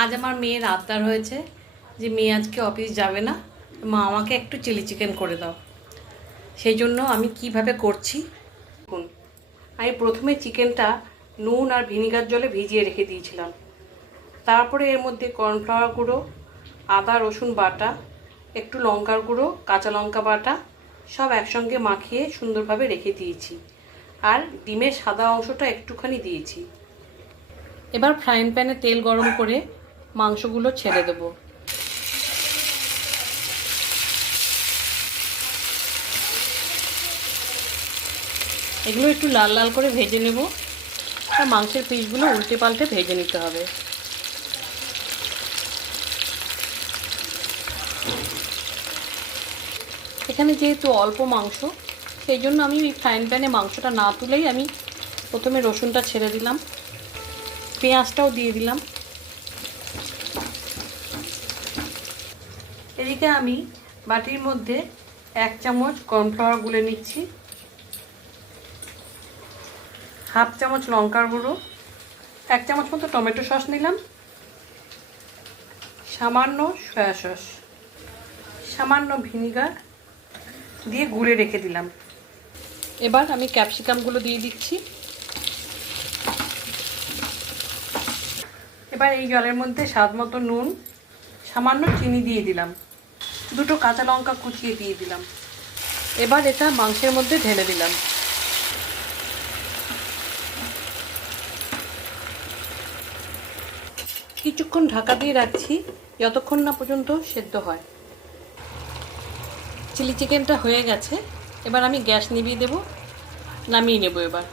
আজ আমার মেয়ের আবদার হয়েছে যে মেয়ে আজকে অফিস যাবে না, মা আমাকে একটু চিলি চিকেন করে দাও। সেই জন্য আমি কিভাবে করছি দেখুন। আমি প্রথমে চিকেনটা নুন আর ভিনিগার জলে ভিজিয়ে রেখে দিয়েছিলাম। তারপরে এর মধ্যে কর্নফ্লাওয়ার গুঁড়ো, আদা রসুন বাটা, একটু লঙ্কার গুঁড়ো, কাঁচা লঙ্কা বাটা সব একসঙ্গে মাখিয়ে সুন্দরভাবে রেখে দিয়েছি। আর ডিমের সাদা অংশটা একটুখানি দিয়েছি। এবার ফ্রাইং প্যানে তেল গরম করে মাংসগুলো ছেড়ে দেব। এগুলো একটু লাল লাল করে ভেজে নেব। আর মাংসের পিসগুলো উল্টে পাল্টে ভেজে নিতে হবে। এখানে যেহেতু অল্প মাংস, সেই জন্য আমি এই ফ্রাইং প্যানে মাংসটা না তুলেই আমি প্রথমে রসুনটা ছেড়ে দিলাম, পেঁয়াজটাও দিয়ে দিলাম। এদিকে আমি বাটির মধ্যে 1 চামচ কর্নফ্লাওয়ার গুলে নিচ্ছি, হাফ চামচ লঙ্কার গুঁড়ো, 1 চামচ মতো টমেটো সস নিলাম, সামান্য সয়া সস, সামান্য ভিনিগার দিয়ে গুলে রেখে দিলাম। এবার আমি ক্যাপসিকামগুলো দিয়ে দিচ্ছি। এবার এই জলের মধ্যে স্বাদ মতো নুন, সামান্য চিনি দিয়ে দিলাম, 2টো কাঁচা লঙ্কা কুচিয়ে দিয়ে দিলাম। এবার এটা মাংসের মধ্যে ঢেলে দিলাম। কিছুক্ষণ ঢাকা দিয়ে রাখছি, যতক্ষণ না পর্যন্ত সেদ্ধ হয়। চিলি চিকেনটা হয়ে গেছে। এবার আমি গ্যাস নিভিয়ে দেব, নামিয়ে নেব এবার।